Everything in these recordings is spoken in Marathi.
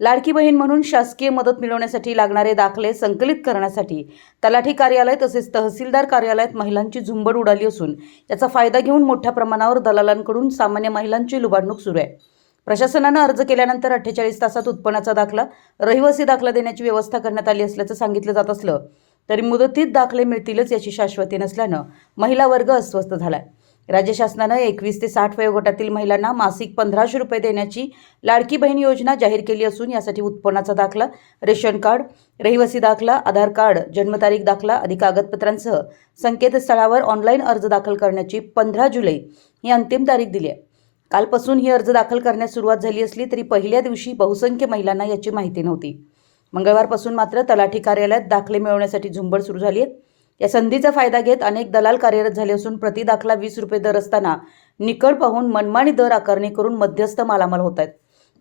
लाडकी बहीण म्हणून शासकीय मदत मिळवण्यासाठी लागणारे दाखले संकलित करण्यासाठी तलाठी कार्यालय तसेच तहसीलदार कार्यालयात महिलांची झुंबड उडाली असून याचा फायदा घेऊन मोठ्या प्रमाणावर दलालांकडून सामान्य महिलांची लुबाडणूक सुरू आहे. प्रशासनानं अर्ज केल्यानंतर अठ्ठेचाळीस तासात उत्पन्नाचा दाखला रहिवासी दाखला देण्याची व्यवस्था करण्यात आली असल्याचं सांगितलं जात असलं तरी मुदतीत दाखले मिळतीलच याची शाश्वती नसल्यानं महिला वर्ग अस्वस्थ झाला आहे राज्य शासनानं एकवीस ते साठ वयोगटातील महिलांना मासिक पंधराशे रुपये देण्याची लाडकी बहीण योजना जाहीर केली असून यासाठी उत्पन्नाचा दाखला रेशन कार्ड रहिवासी दाखला आधार कार्ड जन्मतारीख दाखला आदी कागदपत्रांसह संकेतस्थळावर ऑनलाईन अर्ज दाखल करण्याची पंधरा जुलै ही अंतिम तारीख दिली आहे. कालपासून ही अर्ज दाखल करण्यास सुरुवात झाली असली तरी पहिल्या दिवशी बहुसंख्य महिलांना याची माहिती नव्हती. मंगळवारपासून मात्र तलाठी कार्यालयात दाखले मिळवण्यासाठी झुंबड सुरू झाली आहे. या संधीचा फायदा घेत अनेक दलाल कार्यरत झाले असून प्रतिदाखला वीस रुपये दर असताना निकड पाहून मनमानी दर आकारणी करून मध्यस्थ मालामाल होत आहेत.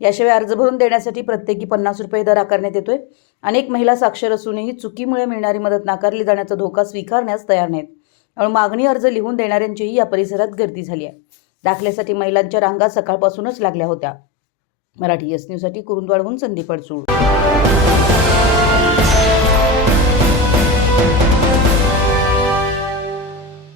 याशिवाय अर्ज भरून देण्यासाठी प्रत्येकी पन्नास रुपये दर आकारण्यात येतोय. अनेक महिला साक्षर असूनही चुकीमुळे मिळणारी मदत नाकारली जाण्याचा धोका स्वीकारण्यास तयार नाहीत. त्यामुळे मागणी अर्ज लिहून देणाऱ्यांचीही या परिसरात गर्दी झाली आहे. दाखल्यासाठी महिलांच्या रांगा सकाळपासूनच लागल्या होत्या. मराठी एस न्यूजसाठी कुरुंदवाडहून संदीप अडसूळ